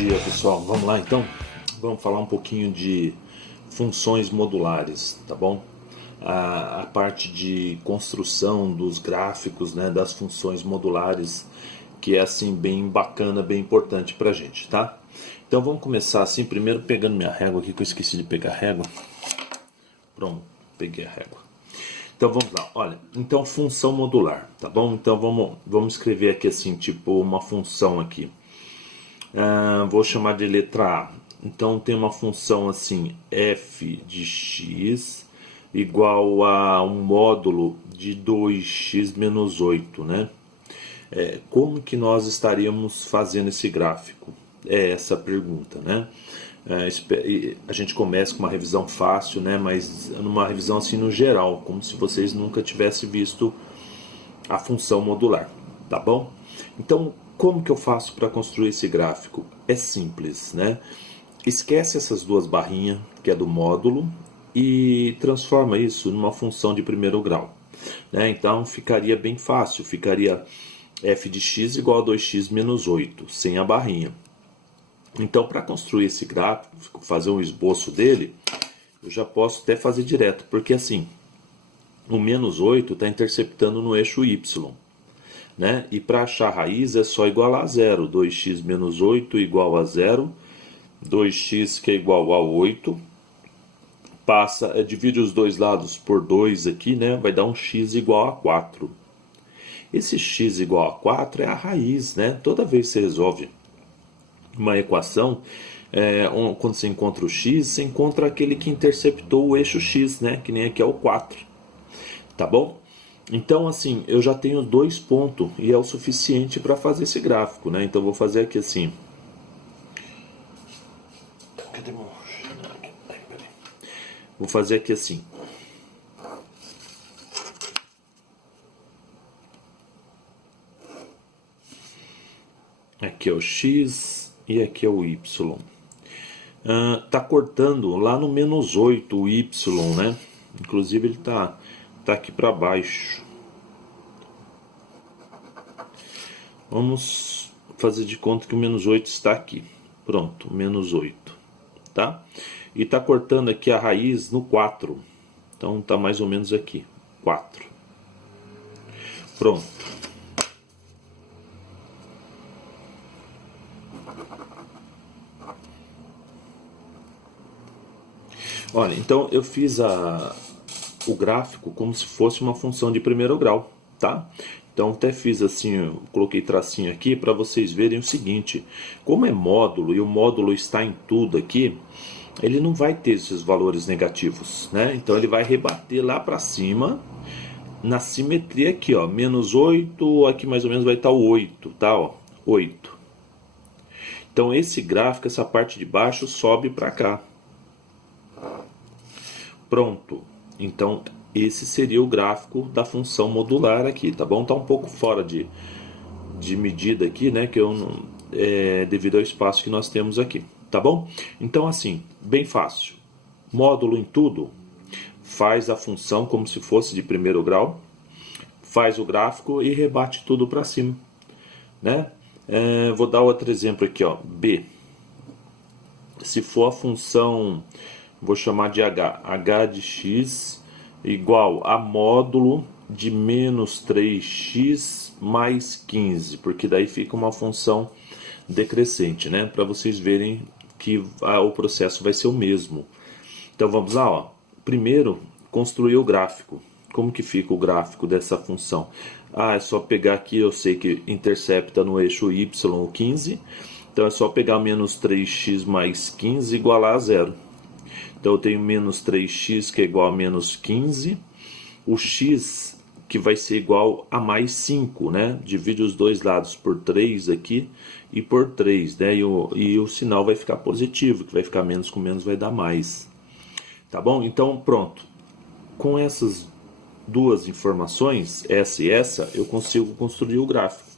dia, pessoal. Vamos lá então? Vamos falar um pouquinho de funções modulares, tá bom? A parte de construção dos gráficos, né, das funções modulares, que é assim bem bacana, bem importante pra gente, tá? Então vamos começar assim, primeiro pegando minha régua aqui, que eu esqueci de pegar a régua. Pronto, peguei a régua. Então vamos lá, olha, então função modular, tá bom? Então vamos escrever aqui assim, tipo uma função aqui. Vou chamar de letra A. Então tem uma função assim, f de x igual a um módulo de 2x menos 8, né? Como que nós estaríamos fazendo esse gráfico? É essa a pergunta, né? A gente começa com uma revisão fácil, né? Mas numa revisão assim no geral, como se vocês nunca tivessem visto a função modular, tá bom? Então, como que eu faço para construir esse gráfico? É simples, né? Esquece essas duas barrinhas, que é do módulo, e transforma isso numa função de primeiro grau, né? Então, ficaria bem fácil, ficaria f de x igual a 2x menos 8, sem a barrinha. Então, para construir esse gráfico, fazer um esboço dele, eu já posso até fazer direto, porque assim, o menos 8 está interceptando no eixo y. Né? E para achar a raiz é só igualar a zero. 2x menos 8 igual a zero. 2x que é igual a 8. Divide os dois lados por 2 aqui, né? Vai dar um x igual a 4. Esse x igual a 4 é a raiz, né? Toda vez que você resolve uma equação, quando você encontra o x, você encontra aquele que interceptou o eixo x, né? Que nem aqui é o 4. Tá bom? Então, assim, eu já tenho 2 pontos e é o suficiente para fazer esse gráfico, né? Então, vou fazer aqui assim. Cadê meu... Vou fazer aqui assim. Aqui é o x e aqui é o y. Tá cortando lá no menos 8 o y, né? Inclusive ele tá aqui para baixo. Vamos fazer de conta que o menos 8 está aqui. Pronto, menos 8. Tá? E está cortando aqui a raiz no 4. Então está mais ou menos aqui. 4. Pronto. Olha, então eu fiz o gráfico como se fosse uma função de primeiro grau, tá? Então até fiz assim, eu coloquei tracinho aqui para vocês verem o seguinte. Como é módulo e o módulo está em tudo aqui, ele não vai ter esses valores negativos, né? Então ele vai rebater lá para cima, na simetria aqui, ó, menos 8, aqui mais ou menos vai estar o 8, tá? Ó, 8. Então esse gráfico, essa parte de baixo sobe para cá. Pronto. Então esse seria o gráfico da função modular aqui, tá bom? Tá um pouco fora de medida aqui, né? Que eu não, devido ao espaço que nós temos aqui, tá bom? Então assim, bem fácil. Módulo em tudo, faz a função como se fosse de primeiro grau, faz o gráfico e rebate tudo para cima, né? Vou dar outro exemplo aqui, ó, b. Se for a função, vou chamar de h de x igual a módulo de menos 3x mais 15, porque daí fica uma função decrescente, né? Para vocês verem que o processo vai ser o mesmo. Então vamos lá, ó. Primeiro, construir o gráfico. Como que fica o gráfico dessa função? É só pegar aqui, eu sei que intercepta no eixo y o 15. Então é só pegar menos 3x mais 15 igualar a zero. Então eu tenho menos 3x que é igual a menos 15. O x que vai ser igual a mais 5, né? Divide os dois lados por 3 aqui e por 3, né? E o sinal vai ficar positivo, que vai ficar menos com menos vai dar mais. Tá bom? Então pronto. Com essas duas informações, essa e essa, eu consigo construir o gráfico.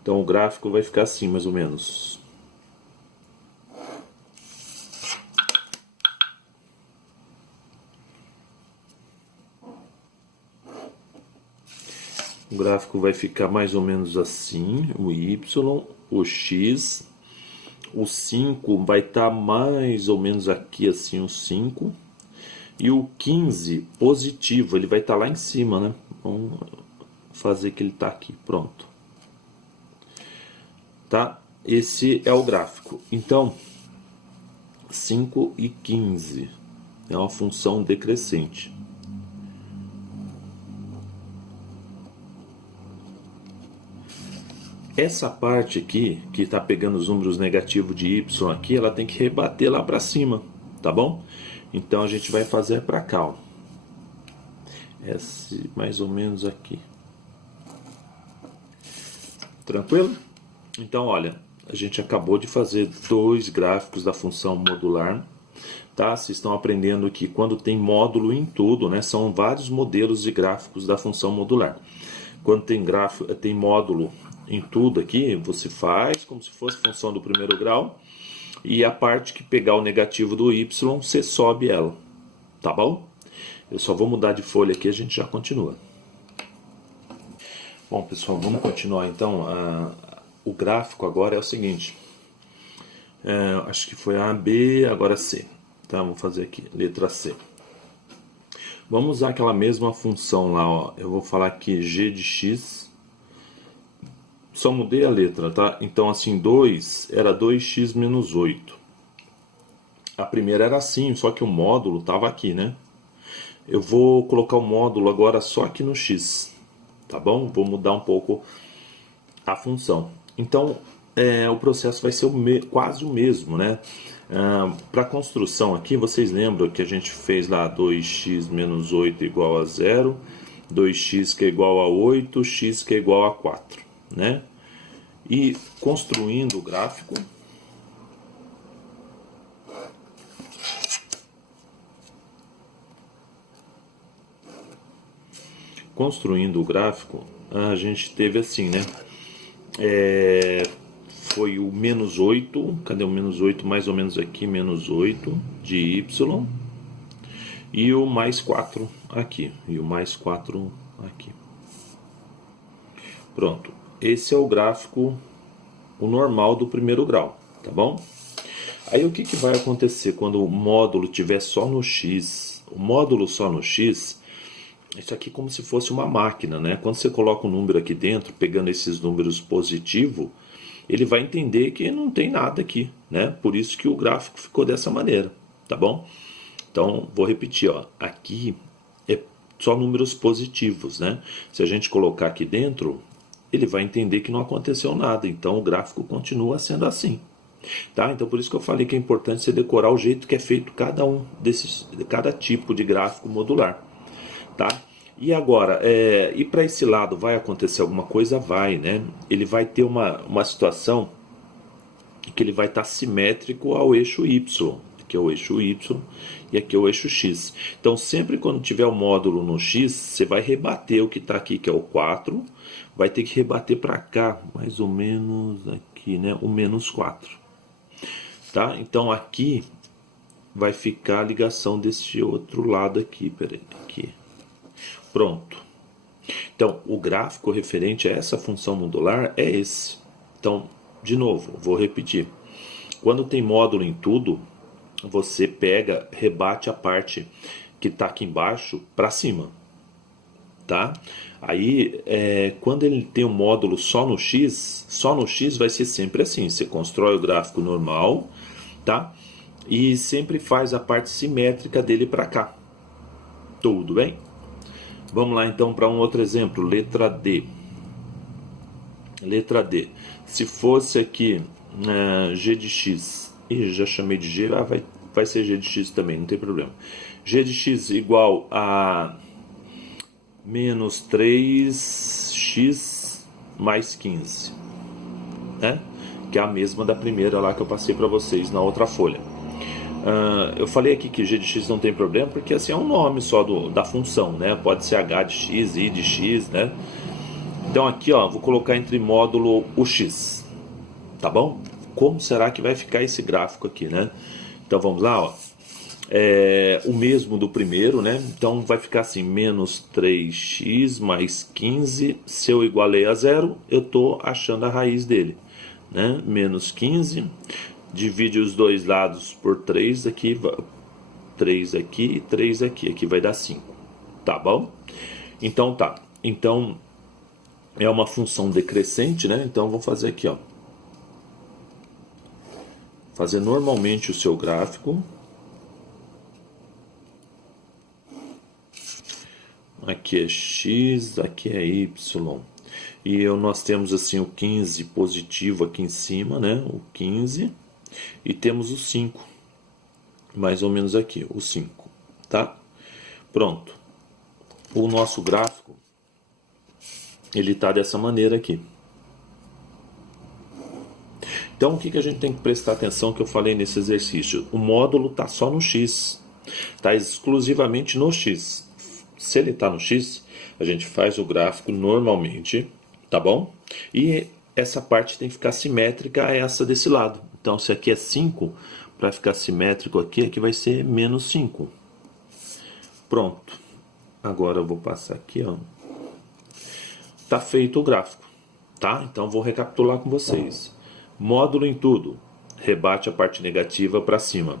Então o gráfico vai ficar assim, mais ou menos. O gráfico vai ficar mais ou menos assim, o y, o x, o 5 vai estar mais ou menos aqui assim, o 5. E o 15 positivo, ele vai estar lá em cima, né? Vamos fazer que ele está aqui, pronto. Tá? Esse é o gráfico. Então, 5 e 15 é uma função decrescente. Essa parte aqui, que está pegando os números negativos de y aqui, ela tem que rebater lá para cima, tá bom? Então a gente vai fazer para cá, ó. Esse mais ou menos aqui. Tranquilo? Então, olha, a gente acabou de fazer 2 gráficos da função modular, tá? Vocês estão aprendendo que quando tem módulo em tudo, né? São vários modelos de gráficos da função modular. Quando tem módulo em tudo aqui, você faz como se fosse função do primeiro grau, e a parte que pegar o negativo do y, você sobe ela, tá bom? Eu só vou mudar de folha aqui e a gente já continua. Bom, pessoal, vamos continuar então. O gráfico agora é o seguinte, acho que foi A, B, agora C, tá? Vamos fazer aqui, letra C. Vamos usar aquela mesma função lá, ó. Eu vou falar aqui g de x, só mudei a letra, tá? Então assim, 2 era 2x menos 8. A primeira era assim, só que o módulo estava aqui, né? Eu vou colocar o módulo agora só aqui no x, tá bom? Vou mudar um pouco a função. Então, o processo vai ser quase o mesmo, né? Para a construção aqui, vocês lembram que a gente fez lá 2x menos 8 igual a 0, 2x que é igual a 8, x que é igual a 4, né? E construindo o gráfico, a gente teve assim, né? Foi o menos 8, cadê o menos 8? Mais ou menos aqui, menos 8 de y, e o mais 4 aqui, e o mais 4 aqui. Pronto, esse é o gráfico, o normal do primeiro grau, tá bom? Aí o que vai acontecer quando o módulo estiver só no x? O módulo só no x, isso aqui é como se fosse uma máquina, né? Quando você coloca um número aqui dentro, pegando esses números positivos, ele vai entender que não tem nada aqui, né? Por isso que o gráfico ficou dessa maneira, tá bom? Então, vou repetir, ó. Aqui é só números positivos, né? Se a gente colocar aqui dentro, ele vai entender que não aconteceu nada, então o gráfico continua sendo assim. Tá? Então por isso que eu falei que é importante você decorar o jeito que é feito cada tipo de gráfico modular. Tá? E agora, e para esse lado vai acontecer alguma coisa? Vai, né? Ele vai ter uma situação que ele vai estar simétrico ao eixo Y. Aqui é o eixo Y e aqui é o eixo X. Então sempre quando tiver o módulo no X, você vai rebater o que está aqui, que é o 4, vai ter que rebater para cá, mais ou menos aqui, né? O menos 4. Tá? Então aqui vai ficar a ligação desse outro lado aqui, peraí, aqui. Pronto. Então, o gráfico referente a essa função modular é esse. Então, de novo, vou repetir. Quando tem módulo em tudo, você pega, rebate a parte que está aqui embaixo para cima. Tá? Aí, quando ele tem um módulo só no x vai ser sempre assim. Você constrói o gráfico normal, tá? E sempre faz a parte simétrica dele para cá. Tudo bem? Vamos lá então para um outro exemplo, letra D. Letra D. Se fosse aqui g de x, já chamei de g, vai ser g de x também, não tem problema. G de x igual a menos 3x mais 15, né? Que é a mesma da primeira lá que eu passei para vocês na outra folha. Eu falei aqui que g de x não tem problema porque assim é um nome só da função, né? Pode ser h de x, i de x, né? Então aqui, ó, vou colocar entre módulo o x, tá bom? Como será que vai ficar esse gráfico aqui, né? Então vamos lá, ó. O mesmo do primeiro, né? Então vai ficar assim, menos 3x mais 15, se eu igualei a zero, eu estou achando a raiz dele, né? Menos 15, divide os dois lados por 3 aqui, 3 aqui e 3 aqui. Aqui vai dar 5. Tá bom? Então tá. Então é uma função decrescente, né? Então vou fazer aqui, ó. Fazer normalmente o seu gráfico. Aqui é x, aqui é y. E nós temos assim o 15 positivo aqui em cima, né? O 15. E temos o 5. Mais ou menos aqui, o 5. Tá? Pronto. O nosso gráfico, ele tá dessa maneira aqui. Então o que a gente tem que prestar atenção que eu falei nesse exercício? O módulo tá só no x. Tá exclusivamente no x. Se ele está no x, a gente faz o gráfico normalmente, tá bom? E essa parte tem que ficar simétrica a essa desse lado. Então, se aqui é 5, para ficar simétrico aqui vai ser menos 5. Pronto. Agora eu vou passar aqui, ó. Tá feito o gráfico, tá? Então, vou recapitular com vocês. Módulo em tudo, rebate a parte negativa para cima.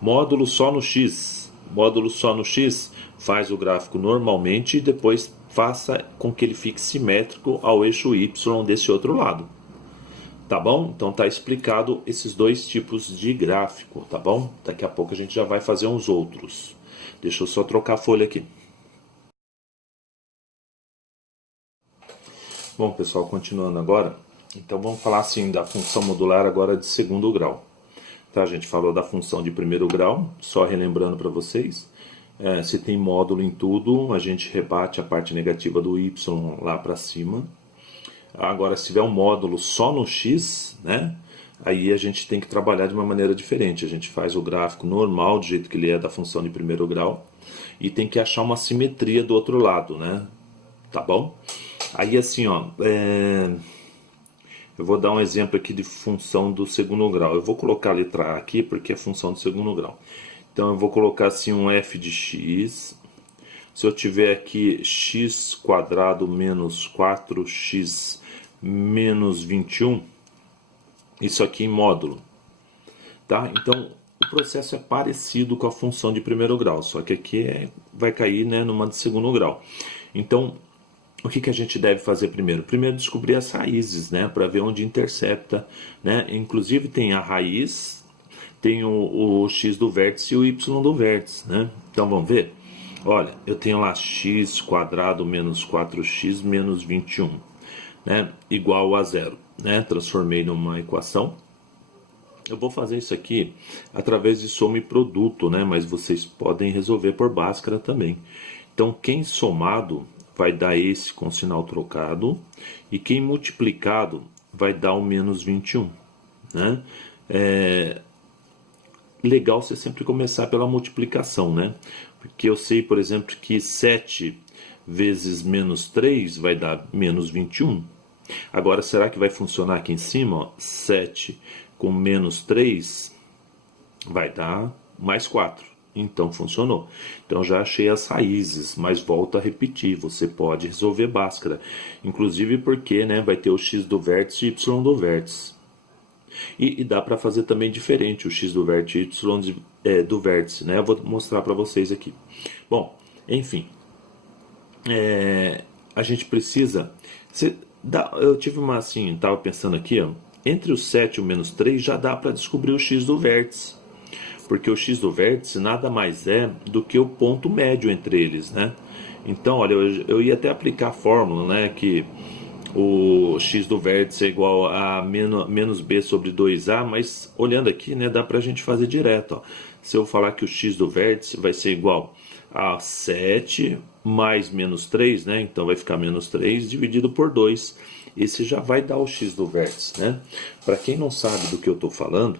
Módulo só no x. Módulo só no x, faz o gráfico normalmente e depois faça com que ele fique simétrico ao eixo y desse outro lado. Tá bom? Então tá explicado esses dois tipos de gráfico, tá bom? Daqui a pouco a gente já vai fazer uns outros. Deixa eu só trocar a folha aqui. Bom, pessoal, continuando agora. Então vamos falar assim da função modular agora de segundo grau. Tá, a gente falou da função de primeiro grau, só relembrando para vocês. Se tem módulo em tudo, a gente rebate a parte negativa do y lá para cima. Agora, se tiver um módulo só no x, né, aí a gente tem que trabalhar de uma maneira diferente. A gente faz o gráfico normal, do jeito que ele é da função de primeiro grau, e tem que achar uma simetria do outro lado, né? Tá bom? Aí assim, ó, eu vou dar um exemplo aqui de função do segundo grau. Eu vou colocar a letra A aqui porque é função do segundo grau. Então eu vou colocar assim um f de x. Se eu tiver aqui x quadrado menos 4x menos 21, isso aqui em módulo. Tá? Então o processo é parecido com a função de primeiro grau, só que aqui vai cair, né, numa de segundo grau. Então o que a gente deve fazer primeiro? Primeiro descobrir as raízes, né, para ver onde intercepta, né? Inclusive tem a raiz, tem o x do vértice e o y do vértice, né? Então vamos ver? Olha, eu tenho lá x quadrado menos 4x menos 21, né, igual a 0, né? Transformei numa equação. Eu vou fazer isso aqui através de soma e produto, né? Mas vocês podem resolver por Bhaskara também. Então quem somado vai dar esse com sinal trocado, e quem multiplicado vai dar o menos 21, né? Legal você sempre começar pela multiplicação, né? Porque eu sei, por exemplo, que 7 vezes menos 3 vai dar menos 21. Agora, será que vai funcionar aqui em cima? Ó? 7 com menos 3 vai dar mais 4. Então, funcionou. Então, já achei as raízes, mas volto a repetir, você pode resolver Bhaskara. Inclusive porque, né, vai ter o x do vértice e o y do vértice. E dá para fazer também diferente o x do vértice e y do vértice, né? Eu vou mostrar para vocês aqui. Bom, enfim, a gente precisa... eu tive uma assim, estava pensando aqui, ó, entre o 7 e o menos 3 já dá para descobrir o x do vértice. Porque o x do vértice nada mais é do que o ponto médio entre eles, né? Então, olha, eu ia até aplicar a fórmula, né, que o x do vértice é igual a menos b sobre 2a, mas olhando aqui, né, dá pra gente fazer direto, ó. Se eu falar que o x do vértice vai ser igual a 7 mais menos 3, né, então vai ficar menos 3 dividido por 2. Esse já vai dar o x do vértice, né? Para quem não sabe do que eu estou falando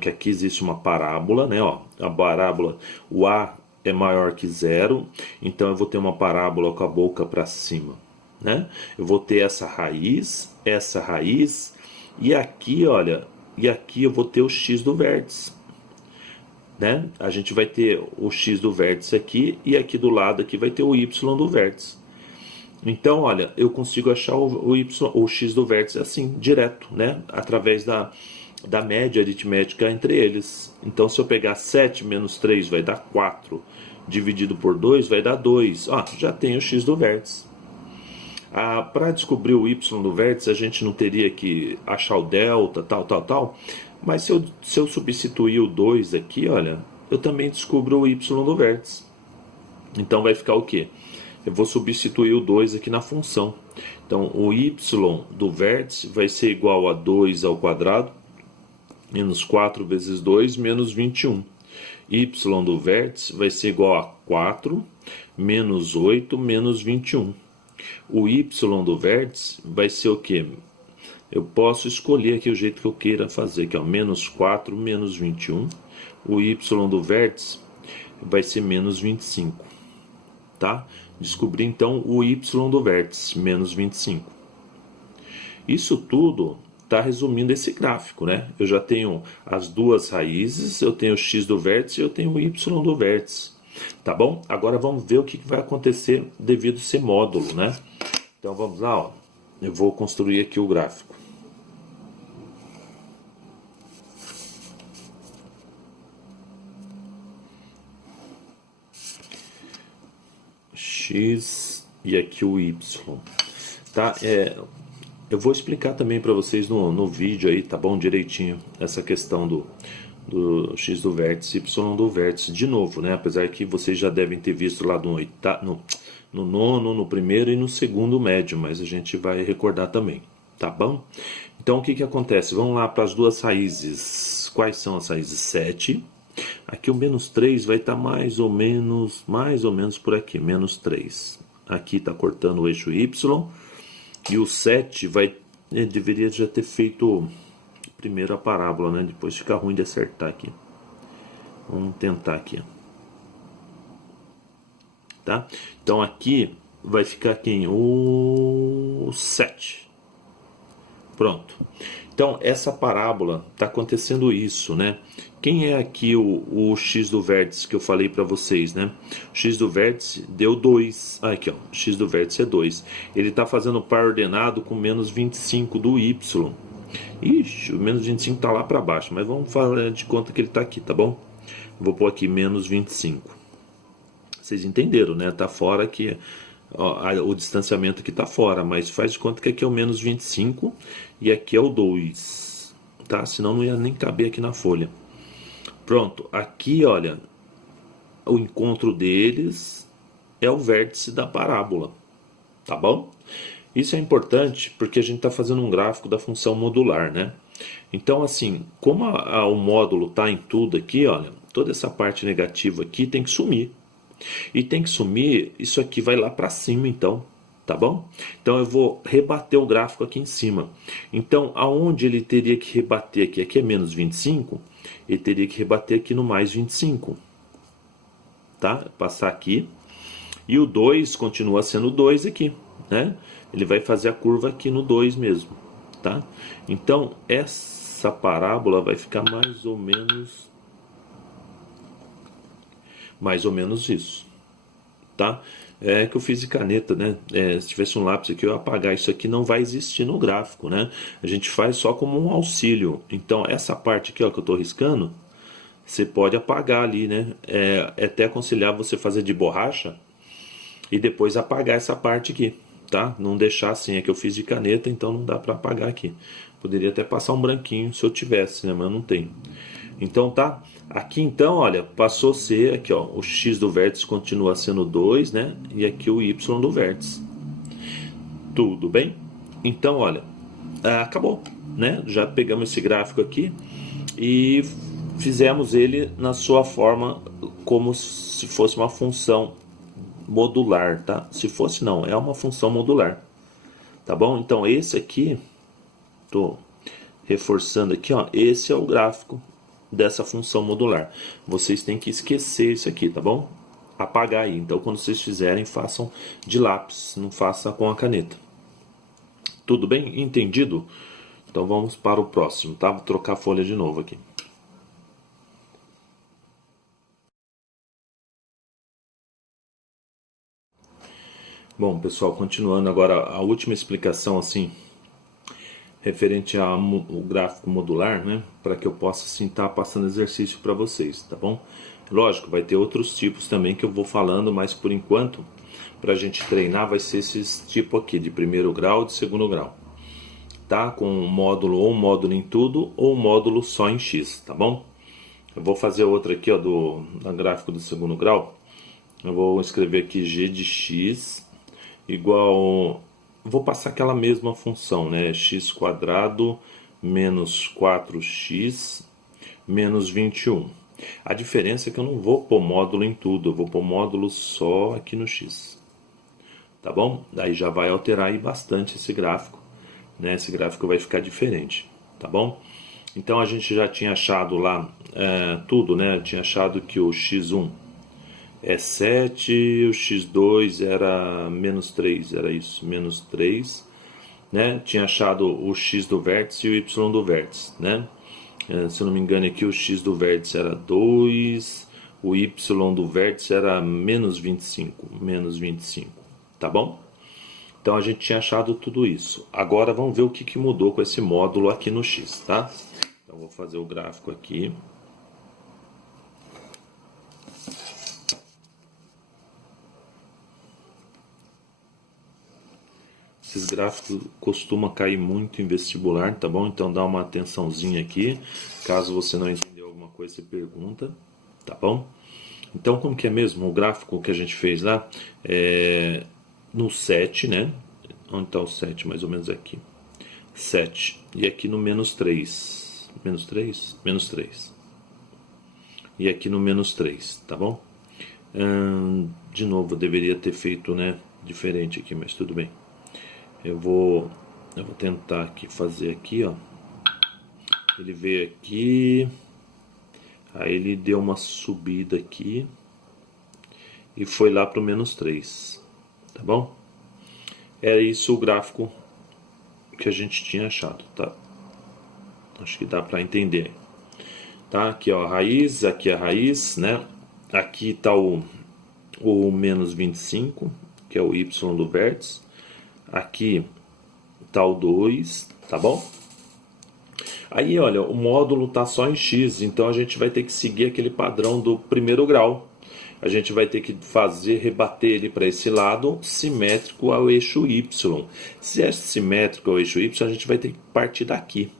que aqui existe uma parábola, né, ó, a parábola, o a é maior que 0, então eu vou ter uma parábola com a boca para cima, né? Eu vou ter essa raiz, e aqui, olha, e aqui eu vou ter o x do vértice, né? A gente vai ter o x do vértice aqui, e aqui do lado aqui vai ter o y do vértice. Então, olha, eu consigo achar o x do vértice assim, direto, né? Através da média aritmética entre eles. Então, se eu pegar 7 menos 3 vai dar 4, dividido por 2 vai dar 2. Já tem o x do vértice. Para descobrir o y do vértice, a gente não teria que achar o delta, tal. Mas se eu substituir o 2 aqui, olha, eu também descubro o y do vértice. Então vai ficar o quê? Eu vou substituir o 2 aqui na função. Então o y do vértice vai ser igual a 2 ao quadrado, menos 4 vezes 2, menos 21. Y do vértice vai ser igual a 4, menos 8, menos 21. O y do vértice vai ser o quê? Eu posso escolher aqui o jeito que eu queira fazer, que é menos 4, menos 21. O y do vértice vai ser menos 25. Tá? Descobri então o y do vértice, menos 25. Isso tudo está resumindo esse gráfico, né? Eu já tenho as duas raízes, eu tenho o x do vértice e eu tenho o y do vértice. Tá bom? Agora vamos ver o que vai acontecer devido a ser módulo, né? Então vamos lá, ó. Eu vou construir aqui o gráfico. X e aqui o y, tá? Eu vou explicar também para vocês no vídeo aí, tá bom? Direitinho, essa questão do x do vértice, y do vértice, de novo, né? Apesar que vocês já devem ter visto lá no nono, no primeiro e no segundo médio, mas a gente vai recordar também, tá bom? Então o que acontece? Vamos lá para as duas raízes. Quais são as raízes? 7. Aqui o menos 3 vai estar mais ou menos por aqui, menos 3. Aqui está cortando o eixo y. E o 7 deveria já ter feito primeiro a parábola, né? Depois fica ruim de acertar aqui. Vamos tentar aqui. Tá? Então aqui vai ficar quem? O 7. Pronto. Então essa parábola está acontecendo isso, né? Quem é aqui o x do vértice que eu falei para vocês, né? O x do vértice deu 2. Aqui, ó. O x do vértice é 2. Ele está fazendo par ordenado com menos 25 do y. Ixi, o menos 25 está lá para baixo, mas vamos fazer de conta que ele está aqui, tá bom? Vou pôr aqui menos 25. Vocês entenderam, né? Tá fora aqui, ó, o distanciamento aqui tá fora, mas faz de conta que aqui é o menos 25 e aqui é o 2, tá? Senão não ia nem caber aqui na folha. Pronto, aqui, olha, o encontro deles é o vértice da parábola, tá bom? Isso é importante porque a gente está fazendo um gráfico da função modular, né? Então, assim, como o módulo está em tudo aqui, olha, toda essa parte negativa aqui tem que sumir. E tem que sumir, isso aqui vai lá para cima, então, tá bom? Então eu vou rebater o gráfico aqui em cima. Então, aonde ele teria que rebater aqui? Aqui é menos 25, ele teria que rebater aqui no mais 25. Tá? Passar aqui. E o 2 continua sendo 2 aqui, né? Ele vai fazer a curva aqui no 2 mesmo, tá? Então, essa parábola vai ficar mais ou menos isso, tá? É que eu fiz de caneta, né? Se tivesse um lápis aqui, eu ia apagar. Isso aqui não vai existir no gráfico, né? A gente faz só como um auxílio. Então, essa parte aqui, ó, que eu tô riscando, você pode apagar ali, né? É até aconselhável você fazer de borracha e depois apagar essa parte aqui, tá? Não deixar assim. É que eu fiz de caneta, então não dá para apagar aqui. Poderia até passar um branquinho se eu tivesse, né? Mas eu não tenho. Então tá, aqui então, olha, passou a ser, aqui ó, o x do vértice continua sendo 2, né? E aqui o y do vértice. Tudo bem? Então, olha, acabou, né? Já pegamos esse gráfico aqui e fizemos ele na sua forma como se fosse uma função modular, tá? Se fosse não, é uma função modular. Tá bom? Então esse aqui, tô reforçando aqui, ó, esse é o gráfico dessa função modular. Vocês têm que esquecer isso aqui, tá bom? Apagar aí. Então, quando vocês fizerem, façam de lápis, não faça com a caneta. Tudo bem? Entendido? Então, vamos para o próximo, tá? Vou trocar a folha de novo aqui. Bom, pessoal, continuando agora a última explicação, assim, referente ao gráfico modular, né? Para que eu possa assim estar passando exercício para vocês, tá bom? Lógico, vai ter outros tipos também que eu vou falando, mas por enquanto, para a gente treinar, vai ser esses tipo aqui, de primeiro grau e de segundo grau. Tá? Com um módulo ou um módulo em tudo ou um módulo só em X, tá bom? Eu vou fazer outra aqui, ó, do gráfico do segundo grau. Eu vou escrever aqui g de x igual... Vou passar aquela mesma função, né? X quadrado menos 4x menos 21. A diferença é que eu não vou pôr módulo em tudo, eu vou pôr módulo só aqui no x. Tá bom? Daí já vai alterar aí bastante esse gráfico, né? Esse gráfico vai ficar diferente, tá bom? Então a gente já tinha achado lá tudo, né? Tinha achado que o x1 é 7, o x2 era menos 3, era isso, menos 3, né? Tinha achado o x do vértice e o y do vértice, né? Se eu não me engano aqui o x do vértice era 2, o y do vértice era menos 25, tá bom? Então a gente tinha achado tudo isso. Agora vamos ver o que mudou com esse módulo aqui no x, tá? Então vou fazer o gráfico aqui. Esses gráficos costumam cair muito em vestibular, tá bom? Então dá uma atençãozinha aqui. Caso você não entendeu alguma coisa, você pergunta, tá bom? Então como que é mesmo o gráfico que a gente fez lá? No 7, né? Onde está o 7? Mais ou menos aqui. 7. E aqui no menos 3. Menos 3? Menos 3. E aqui no menos 3, tá bom? De novo, eu deveria ter feito, né, diferente aqui, mas tudo bem. Eu vou tentar aqui fazer aqui, ó. Ele veio aqui, aí ele deu uma subida aqui e foi lá para o menos 3, tá bom? Era isso o gráfico que a gente tinha achado, tá? Acho que dá para entender. Tá? Aqui ó, a raiz, aqui a raiz, né? Aqui está o menos 25, que é o y do vértice. Aqui está o 2, tá bom? Aí, olha, o módulo está só em x, então a gente vai ter que seguir aquele padrão do primeiro grau. A gente vai ter que rebater ele para esse lado, simétrico ao eixo y. Se é simétrico ao eixo y, a gente vai ter que partir daqui,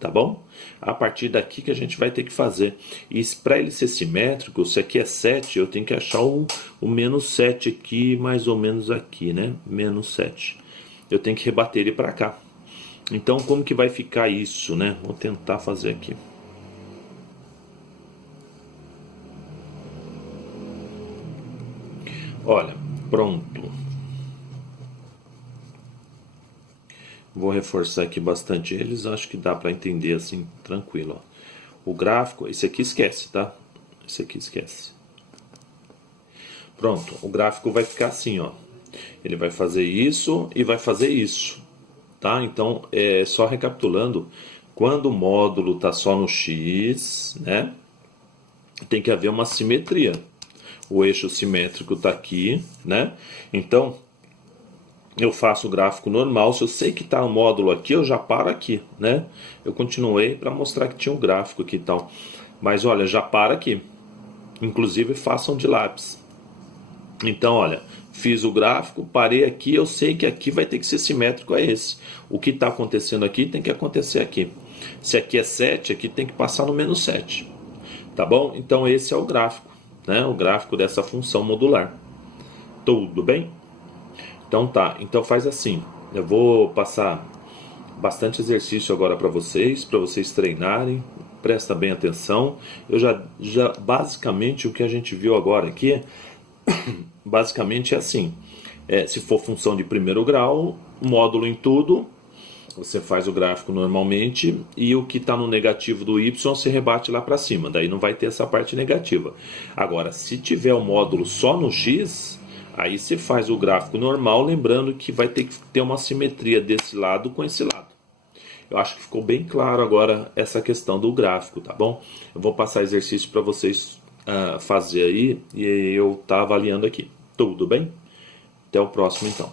tá bom? A partir daqui que a gente vai ter que fazer. E para ele ser simétrico, se aqui é 7, eu tenho que achar o menos 7 aqui, mais ou menos aqui, né? Menos 7. Eu tenho que rebater ele para cá. Então, como que vai ficar isso, né? Vou tentar fazer aqui. Olha, pronto. Vou reforçar aqui bastante eles, acho que dá para entender assim, tranquilo. Ó. O gráfico, esse aqui esquece, tá? Esse aqui esquece. Pronto, o gráfico vai ficar assim, ó. Ele vai fazer isso e vai fazer isso, tá? Então, só recapitulando, quando o módulo está só no x, né? Tem que haver uma simetria. O eixo simétrico está aqui, né? Então, eu faço o gráfico normal. Se eu sei que está o módulo aqui, eu já paro aqui, né? Eu continuei para mostrar que tinha um gráfico aqui e tal. Mas olha, já para aqui. Inclusive façam de lápis. Então, olha, fiz o gráfico, parei aqui, eu sei que aqui vai ter que ser simétrico a esse. O que está acontecendo aqui tem que acontecer aqui. Se aqui é 7, aqui tem que passar no menos 7. Tá bom? Então esse é o gráfico, né? O gráfico dessa função modular. Tudo bem? Então tá, então faz assim. Eu vou passar bastante exercício agora para vocês treinarem. Presta bem atenção. Eu já basicamente o que a gente viu agora aqui basicamente é assim, se for função de primeiro grau, módulo em tudo, você faz o gráfico normalmente e o que está no negativo do y se rebate lá para cima, daí não vai ter essa parte negativa. Agora, se tiver o módulo só no x, aí você faz o gráfico normal, lembrando que vai ter que ter uma simetria desse lado com esse lado. Eu acho que ficou bem claro agora essa questão do gráfico, tá bom? Eu vou passar exercício para vocês fazer aí e eu tá avaliando aqui. Tudo bem? Até o próximo então.